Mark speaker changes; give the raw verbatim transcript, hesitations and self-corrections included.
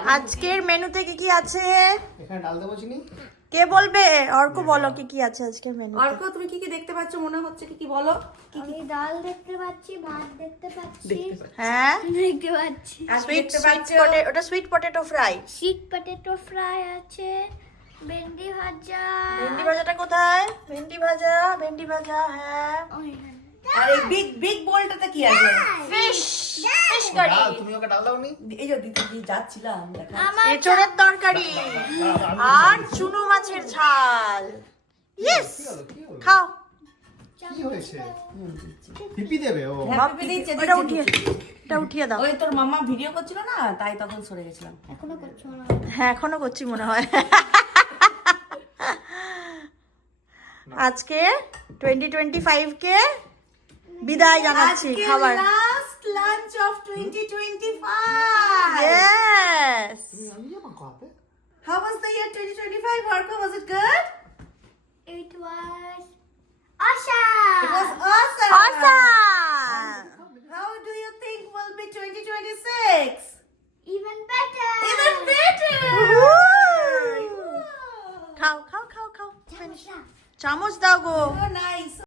Speaker 1: আজকের মেনুতে কি কি আছে?
Speaker 2: এখানে ডাল দেবো চিনি।
Speaker 1: কে বলবে? অর্ক বলো কি কি আছে আজকের মেনুতে।
Speaker 3: অর্ক তুমি কি কি দেখতে পাচ্ছ মনে হচ্ছে কি কি বলো?
Speaker 4: আমি ডাল দেখতে পাচ্ছি, ভাত দেখতে পাচ্ছি,
Speaker 1: হ্যাঁ
Speaker 4: দেখতে পাচ্ছি,
Speaker 3: আর
Speaker 1: সুইট
Speaker 3: দেখতে
Speaker 1: সুইট
Speaker 3: পাচ্ছ
Speaker 1: পটেটো, ওটা sweet potato fry.
Speaker 4: Sweet potato fry আছে, ভেন্ডি ভাজা,
Speaker 1: ভেন্ডি ভাজাটা কোথায়? ভেন্ডি ভাজা, ভেন্ডি ভাজা, হ্যাঁ।
Speaker 4: ওইখানে।
Speaker 3: আর এই বিগ বিগ বোলটাতে কি আছে?
Speaker 1: ফিশ, ফিশ কারি,
Speaker 2: ডাল, তুমি ওকে ডাল দাওনি?
Speaker 3: এই যে দিতে দিয়ে যাচ্ছিলাম দেখা
Speaker 4: আমার
Speaker 1: এঁচড়ের তরকারি আর চুনো মাছের ঝাল। ইয়েস,
Speaker 2: কি হলো, কি হলো?
Speaker 1: খাও।
Speaker 2: কি হয়েছে? পিপি দেবে ও?
Speaker 3: হ্যাঁ,
Speaker 1: বাপ,
Speaker 3: পিপি দিচ্ছে,
Speaker 1: ওটা
Speaker 3: দিচ্ছে,
Speaker 1: উঠিয়ে
Speaker 3: দিচ্ছে।
Speaker 1: এটা উঠিয়ে দাও।
Speaker 3: ওই তোর মামা ভিডিও করছিল না তাই তখন সরে গেছিলাম।
Speaker 4: এখনো করছো না?
Speaker 1: হ্যাঁ এখনো করছি মনে হয়। আজকে টোয়েন্টি টোয়েন্টি ফাইভ কে বিদায় জানাচ্ছি খাবার।
Speaker 3: Last lunch of twenty twenty-five.
Speaker 1: Yes.
Speaker 2: তুমি আমি যাবো খাওয়াতে?
Speaker 3: How was the year twenty twenty-five, Marco? Was it good?
Speaker 4: It was awesome.
Speaker 3: It was awesome.
Speaker 1: Awesome.
Speaker 3: How do you think will be twenty twenty-six?
Speaker 4: Even better.
Speaker 3: Even better.
Speaker 1: খাও খাও খাও খাও।
Speaker 4: চামচটা।
Speaker 1: চামচ দাও গো।
Speaker 3: Oh,